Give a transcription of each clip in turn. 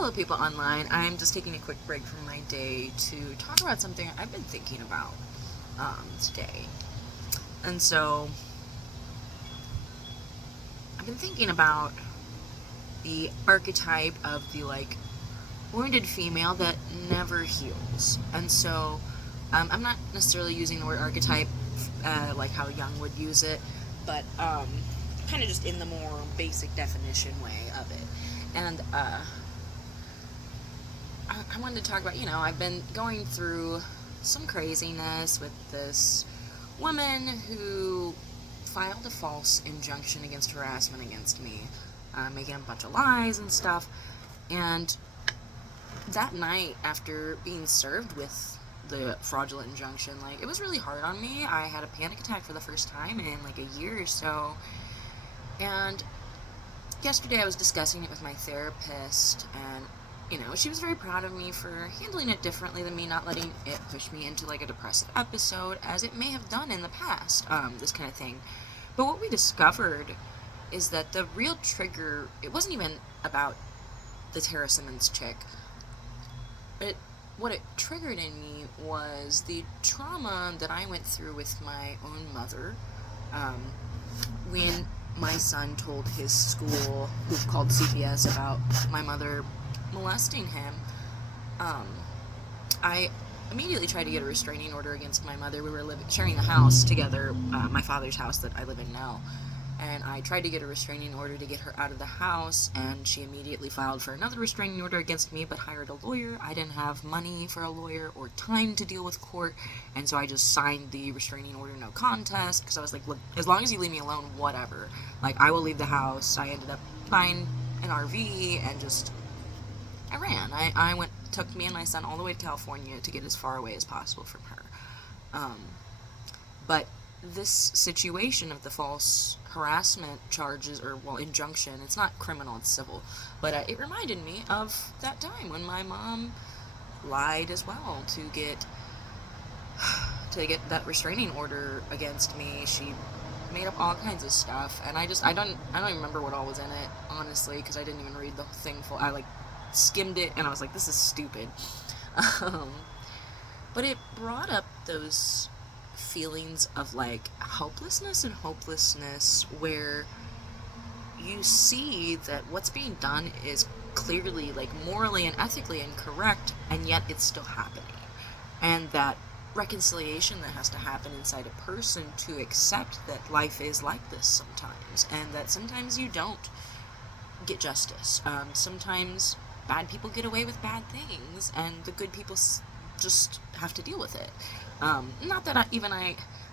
Hello, people online. I'm just taking a quick break from my day to talk about something I've been thinking about today. And so, I've been thinking about the archetype of the wounded female that never heals. And so, I'm not necessarily using the word archetype like how Jung would use it, but kind of just in the more basic definition way of it. And I wanted to talk about, I've been going through some craziness with this woman who filed a false injunction against harassment against me, making a bunch of lies and stuff. And that night, after being served with the fraudulent injunction, it was really hard on me. I had a panic attack for the first time in a year or so. And yesterday I was discussing it with my therapist, and she was very proud of me for handling it differently than me, not letting it push me into a depressive episode, as it may have done in the past, this kind of thing. But what we discovered is that the real trigger, it wasn't even about the Tara Simmons chick. What it triggered in me was the trauma that I went through with my own mother, when my son told his school, who called CPS, about my mother molesting him. I immediately tried to get a restraining order against my mother. We were sharing a house together, my father's house that I live in now, and I tried to get a restraining order to get her out of the house, and she immediately filed for another restraining order against me, but hired a lawyer. I didn't have money for a lawyer or time to deal with court, and so I just signed the restraining order no contest, because I was like, look, as long as you leave me alone, whatever. I will leave the house. I ended up buying an RV and I ran. Took me and my son all the way to California to get as far away as possible from her. But this situation of the false harassment charges, or injunction, it's not criminal, it's civil, but it reminded me of that time when my mom lied as well to get that restraining order against me. She made up all kinds of stuff, and I don't even remember what all was in it, honestly, because I didn't even read the thing full. I skimmed it, and I was like, this is stupid. But it brought up those feelings of helplessness and hopelessness, where you see that what's being done is clearly morally and ethically incorrect, and yet it's still happening. And that reconciliation that has to happen inside a person to accept that life is like this sometimes, and that sometimes you don't get justice. Sometimes bad people get away with bad things, and the good people just have to deal with it. Not that I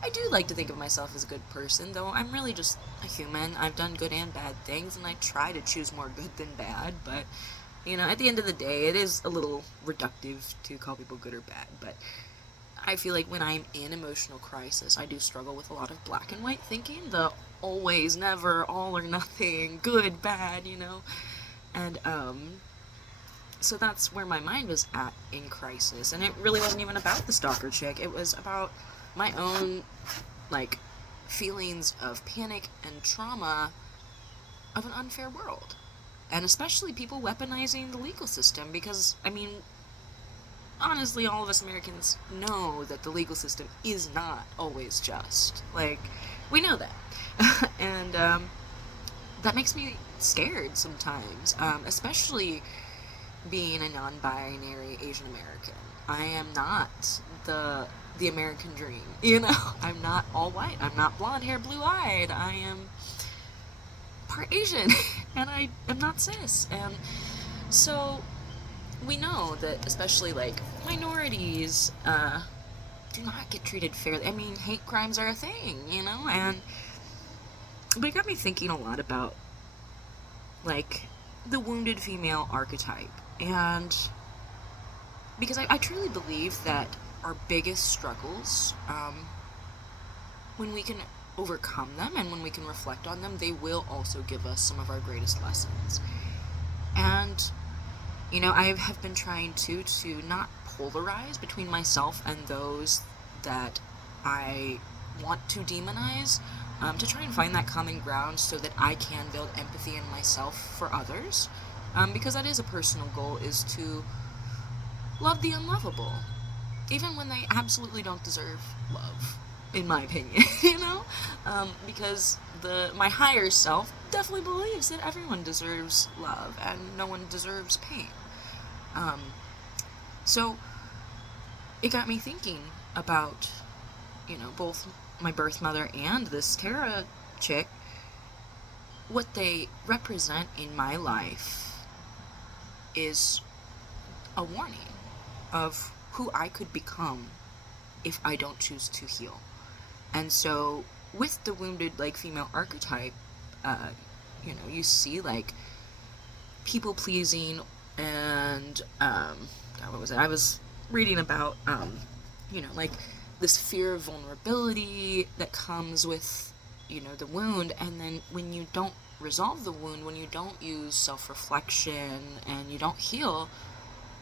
do like to think of myself as a good person, though I'm really just a human. I've done good and bad things, and I try to choose more good than bad, but, at the end of the day, it is a little reductive to call people good or bad, but I feel like when I'm in emotional crisis, I do struggle with a lot of black and white thinking, the always, never, all or nothing, good, bad, and, so that's where my mind was at in crisis, and it really wasn't even about the stalker chick. It was about my own, feelings of panic and trauma of an unfair world, and especially people weaponizing the legal system, because, honestly, all of us Americans know that the legal system is not always just. We know that. And, that makes me scared sometimes, especially being a non-binary Asian American. I am not the American dream, I'm not all white, I'm not blonde hair, blue-eyed, I am part Asian, and I am not cis, and so we know that especially minorities do not get treated fairly. Hate crimes are a thing, but it got me thinking a lot about the wounded female archetype. And because I truly believe that our biggest struggles, when we can overcome them and when we can reflect on them, they will also give us some of our greatest lessons. And, I have been trying to not polarize between myself and those that I want to demonize, to try and find that common ground so that I can build empathy in myself for others. because that is a personal goal, is to love the unlovable, even when they absolutely don't deserve love, in my opinion. Because my higher self definitely believes that everyone deserves love and no one deserves pain. Um, so it got me thinking about, both my birth mother and this Tara chick. What they represent in my life is a warning of who I could become if I don't choose to heal. And so with the wounded, like, female archetype, you see, like, people pleasing and God, what was it? I was reading about like, this fear of vulnerability that comes with, the wound. And then when you don't resolve the wound, when you don't use self-reflection and you don't heal,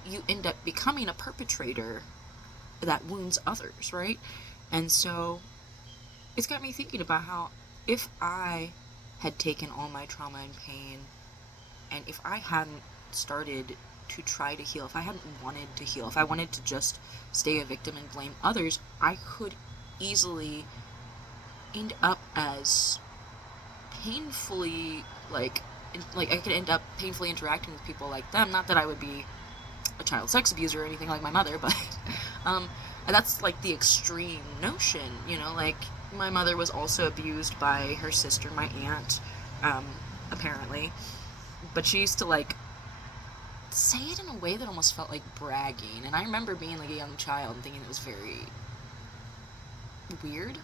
you end up becoming a perpetrator that wounds others, right? And so it's got me thinking about how, if I had taken all my trauma and pain, and if I hadn't started to try to heal, if I hadn't wanted to heal, if I wanted to just stay a victim and blame others, I could easily end up as painfully, like I could end up painfully interacting with people like them. Not that I would be a child sex abuser or anything like my mother, but that's like the extreme notion, like, my mother was also abused by her sister, my aunt, apparently, but she used to, like, say it in a way that almost felt like bragging. And I remember being, like, a young child and thinking it was very weird,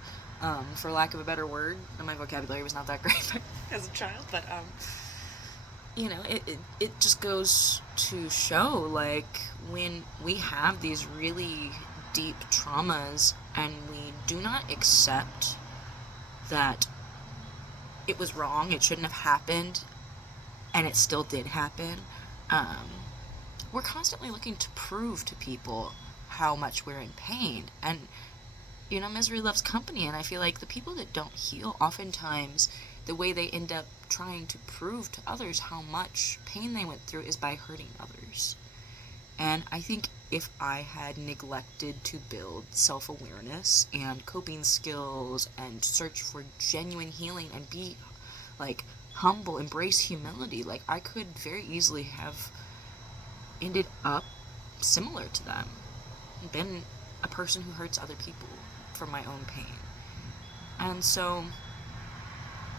for lack of a better word. And my vocabulary was not that great as a child, but it just goes to show, like, when we have these really deep traumas and we do not accept that it was wrong, it shouldn't have happened, and it still did happen, we're constantly looking to prove to people how much we're in pain. And, misery loves company, and I feel like the people that don't heal, oftentimes, the way they end up trying to prove to others how much pain they went through is by hurting others. And I think if I had neglected to build self-awareness and coping skills and search for genuine healing and be, like, humble, embrace humility, like, I could very easily have ended up similar to them, been a person who hurts other people for my own pain. And so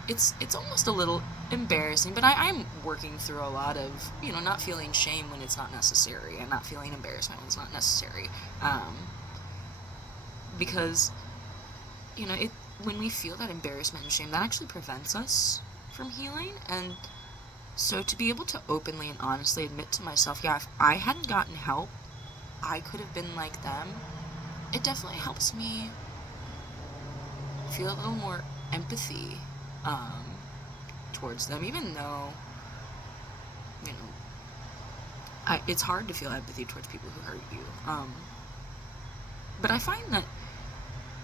it's almost a little embarrassing, but I'm working through a lot of, not feeling shame when it's not necessary, and not feeling embarrassment when it's not necessary, because, when we feel that embarrassment and shame, that actually prevents us from healing. And so to be able to openly and honestly admit to myself, yeah, if I hadn't gotten help, I could have been like them, it definitely helps me feel a little more empathy towards them, even though, it's hard to feel empathy towards people who hurt you. But I find that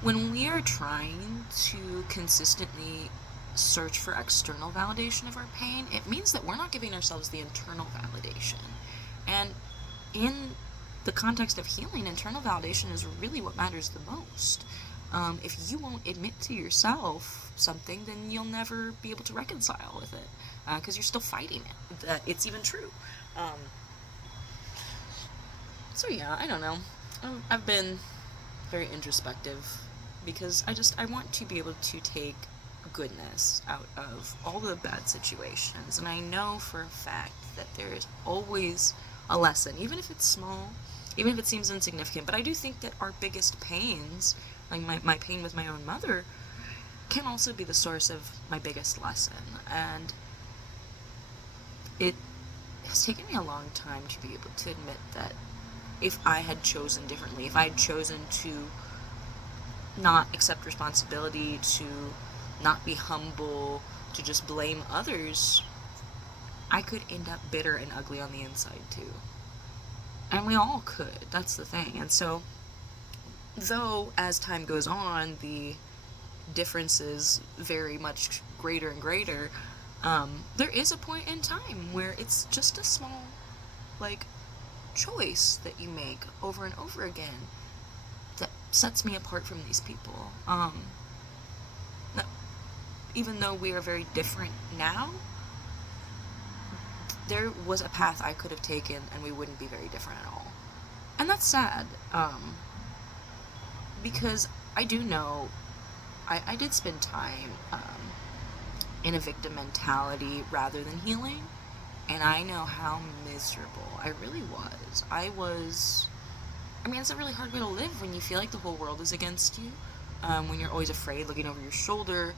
when we are trying to consistently search for external validation of our pain, it means that we're not giving ourselves the internal validation. And in the context of healing, internal validation is really what matters the most. If you won't admit to yourself something, then you'll never be able to reconcile with it, because you're still fighting it, that it's even true. So yeah, I don't know. I've been very introspective, because I want to be able to take goodness out of all the bad situations. And I know for a fact that there is always a lesson, even if it's small, even if it seems insignificant. But I do think that our biggest pains, like my pain with my own mother, can also be the source of my biggest lesson. And it has taken me a long time to be able to admit that if I had chosen differently, if I had chosen to not accept responsibility, to not be humble, to just blame others, I could end up bitter and ugly on the inside too. And we all could, that's the thing. And so, though as time goes on, the differences very much greater and greater, There is a point in time where it's just a small, like, choice that you make over and over again that sets me apart from these people. Even though we are very different now, there was a path I could have taken and we wouldn't be very different at all. And that's sad, because I do know I did spend time in a victim mentality rather than healing, and I know how miserable I really was. I mean, it's a really hard way to live when you feel like the whole world is against you, when you're always afraid looking over your shoulder,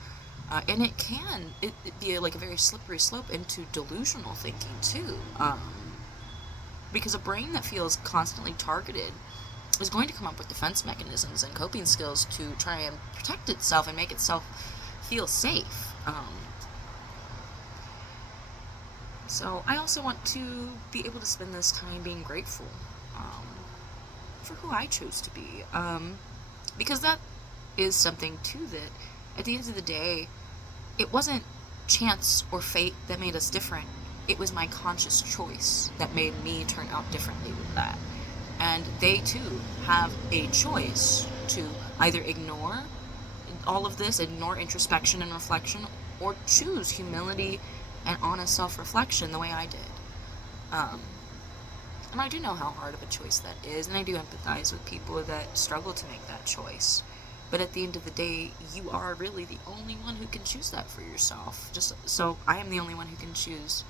and it can be like a very slippery slope into delusional thinking too, because a brain that feels constantly targeted is going to come up with defense mechanisms and coping skills to try and protect itself and make itself feel safe. So I also want to be able to spend this time being grateful for who I chose to be, because that is something too that at the end of the day, it wasn't chance or fate that made us different. It was my conscious choice that made me turn out differently with that. And they too have a choice to either ignore all of this, ignore introspection and reflection, or choose humility and honest self-reflection the way I did. And I do know how hard of a choice that is, and I do empathize with people that struggle to make that choice. But at the end of the day, you are really the only one who can choose that for yourself. Just so I am the only one who can choose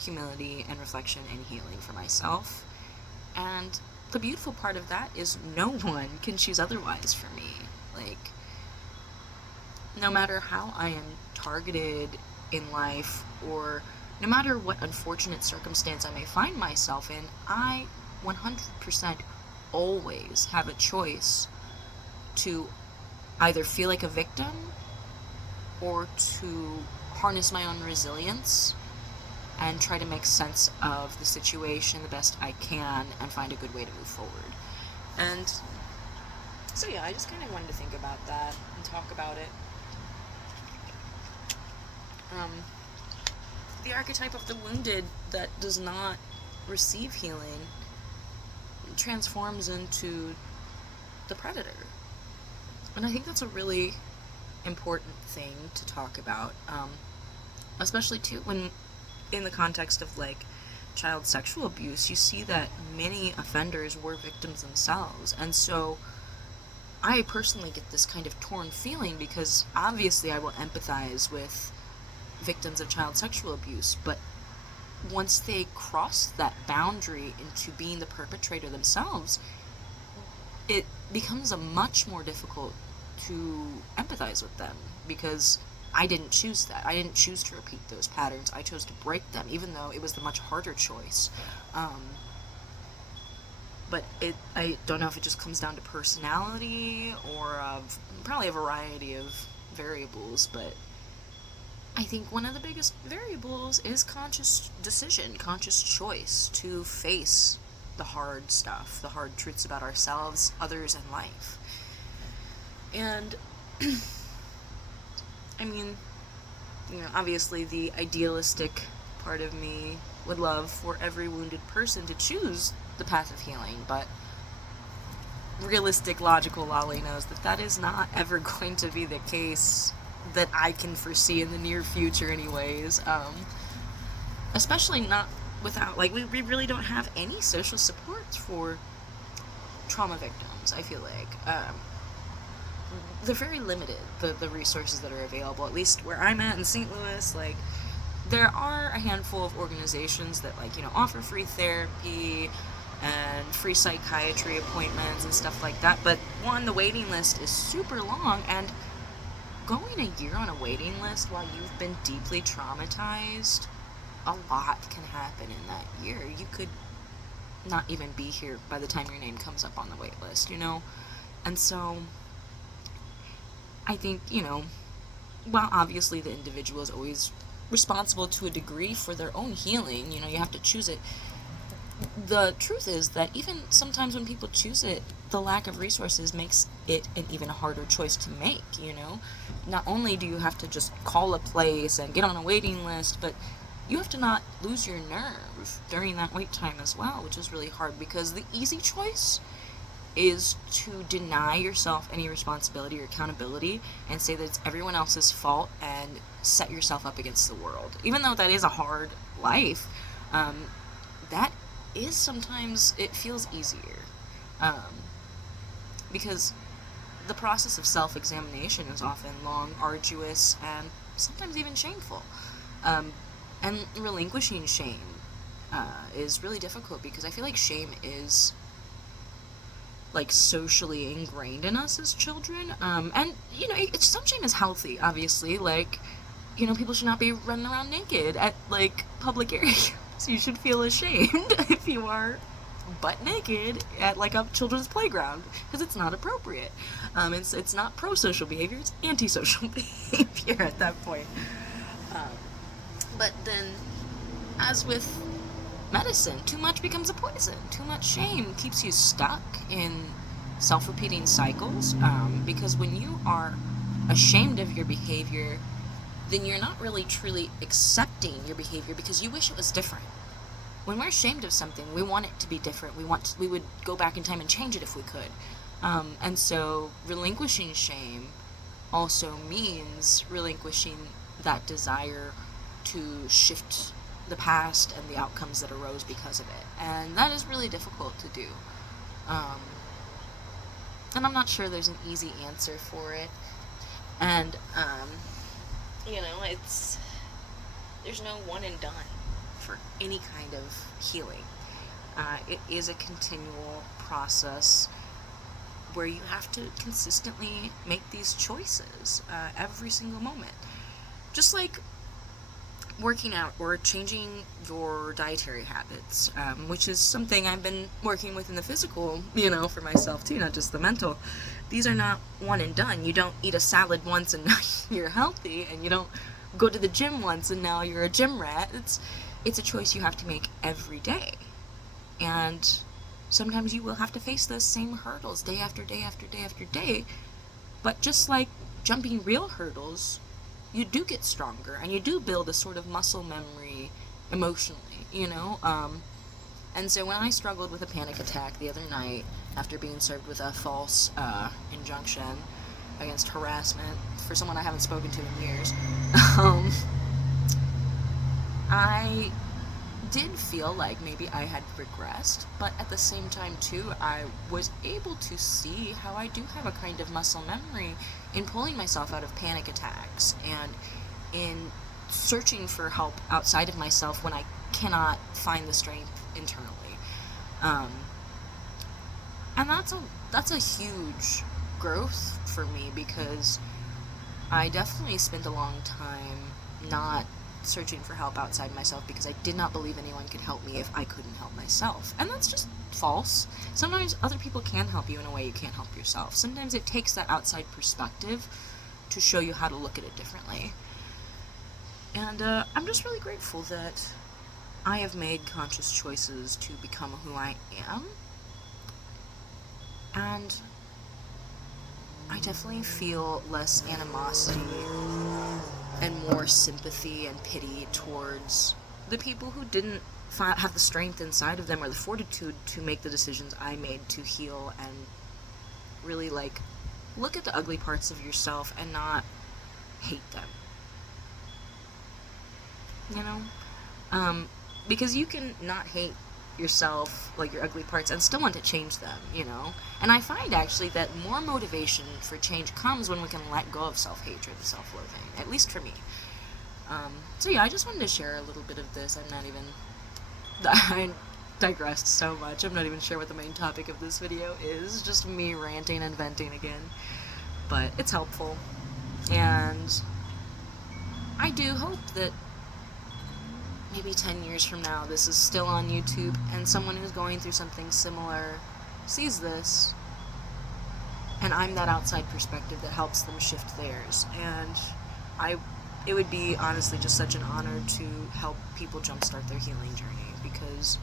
humility and reflection and healing for myself. And the beautiful part of that is no one can choose otherwise for me. Like, no matter how I am targeted in life, or no matter what unfortunate circumstance I may find myself in, I 100% always have a choice to either feel like a victim or to harness my own resilience and try to make sense of the situation the best I can and find a good way to move forward. And so yeah, I just kind of wanted to think about that and talk about it. The archetype of the wounded that does not receive healing transforms into the predator. And I think that's a really important thing to talk about, especially too when in the context of like child sexual abuse, you see that many offenders were victims themselves. And so I personally get this kind of torn feeling, because obviously I will empathize with victims of child sexual abuse, but once they cross that boundary into being the perpetrator themselves, it becomes a much more difficult to empathize with them, because I didn't choose that. I didn't choose to repeat those patterns. I chose to break them, even though it was the much harder choice. But I don't know if it just comes down to personality or probably a variety of variables, but I think one of the biggest variables is conscious decision, conscious choice to face the hard stuff, the hard truths about ourselves, others, and life. And, I mean, obviously the idealistic part of me would love for every wounded person to choose the path of healing, but realistic, logical Lolly knows that that is not ever going to be the case that I can foresee in the near future anyways. Especially not without, like, we really don't have any social supports for trauma victims, I feel like. They're very limited, the resources that are available, at least where I'm at in St. Louis. Like, there are a handful of organizations that, like, offer free therapy and free psychiatry appointments and stuff like that, but one, the waiting list is super long, and going a year on a waiting list while you've been deeply traumatized, a lot can happen in that year. You could not even be here by the time your name comes up on the wait list, And so, I think, while obviously the individual is always responsible to a degree for their own healing, you have to choose it, the truth is that even sometimes when people choose it, the lack of resources makes it an even harder choice to make, you know? Not only do you have to just call a place and get on a waiting list, but you have to not lose your nerve during that wait time as well, which is really hard because the easy choice is to deny yourself any responsibility or accountability and say that it's everyone else's fault and set yourself up against the world. Even though that is a hard life, that is sometimes, it feels easier. Um, because the process of self examination is often long, arduous, and sometimes even shameful. Um, and relinquishing shame is really difficult because I feel like shame is like socially ingrained in us as children. And you know, some shame is healthy, obviously. Like, you know, people should not be running around naked at like public areas. You should feel ashamed if you are butt naked at like a children's playground because it's not appropriate. It's not pro-social behavior; it's anti-social behavior at that point. Um, but then, as with medicine, too much becomes a poison. Too much shame keeps you stuck in self-repeating cycles. Because when you are ashamed of your behavior, then you're not really truly accepting your behavior because you wish it was different. When we're ashamed of something, we want it to be different. We would go back in time and change it if we could. And so relinquishing shame also means relinquishing that desire to shift the past and the outcomes that arose because of it. And that is really difficult to do. Um, and I'm not sure there's an easy answer for it. And, you know, there's no one and done for any kind of healing. It is a continual process where you have to consistently make these choices every single moment. Just like working out or changing your dietary habits, which is something I've been working with in the physical, you know, for myself too, not just the mental. These are not one and done. You don't eat a salad once and now you're healthy, and you don't go to the gym once and now you're a gym rat. It's a choice you have to make every day. And sometimes you will have to face those same hurdles day after day after day after day. But just like jumping real hurdles, you do get stronger and you do build a sort of muscle memory emotionally, you know? And so when I struggled with a panic attack the other night after being served with a false injunction against harassment for someone I haven't spoken to in years, I did feel like maybe I had regressed, but at the same time too, I was able to see how I do have a kind of muscle memory in pulling myself out of panic attacks and in searching for help outside of myself when I cannot find the strength internally. And that's a huge growth for me because I definitely spent a long time not searching for help outside myself because I did not believe anyone could help me if I couldn't help myself. And that's just false. Sometimes other people can help you in a way you can't help yourself. Sometimes it takes that outside perspective to show you how to look at it differently. And I'm just really grateful that I have made conscious choices to become who I am. And I definitely feel less animosity and more sympathy and pity towards the people who didn't have the strength inside of them or the fortitude to make the decisions I made to heal and really like look at the ugly parts of yourself and not hate them. You know? Because you can not hate yourself, like your ugly parts, and still want to change them, you know? And I find actually that more motivation for change comes when we can let go of self-hatred and self-loathing, at least for me. So yeah, I just wanted to share a little bit of this. I digressed so much. I'm not even sure what the main topic of this video is, just me ranting and venting again. But it's helpful. And I do hope that maybe 10 years from now this is still on YouTube and someone who's going through something similar sees this and I'm that outside perspective that helps them shift theirs. And it would be honestly just such an honor to help people jumpstart their healing journey because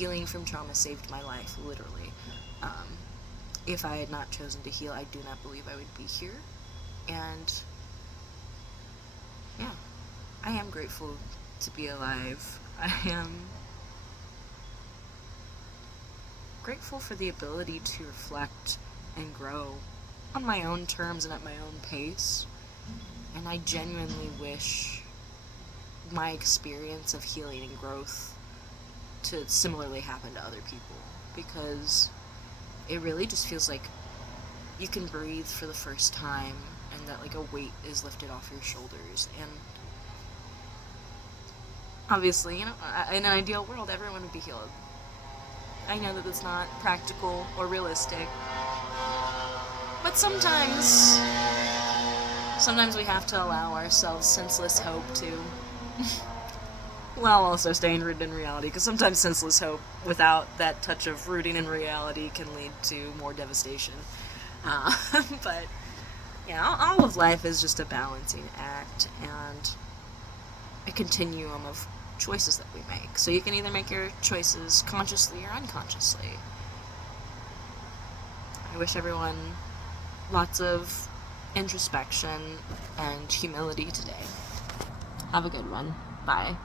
healing from trauma saved my life, literally. If I had not chosen to heal, I do not believe I would be here. And yeah, I am grateful to be alive. I am grateful for the ability to reflect and grow on my own terms and at my own pace. And I genuinely wish my experience of healing and growth to similarly happen to other people, because it really just feels like you can breathe for the first time, and that like a weight is lifted off your shoulders. And obviously, you know, in an ideal world, everyone would be healed. I know that it's not practical or realistic, but sometimes we have to allow ourselves senseless hope to, while also staying rooted in reality, because sometimes senseless hope without that touch of rooting in reality can lead to more devastation. But yeah, all of life is just a balancing act and a continuum of choices that we make. So you can either make your choices consciously or unconsciously. I wish everyone lots of introspection and humility today. Have a good one. Bye.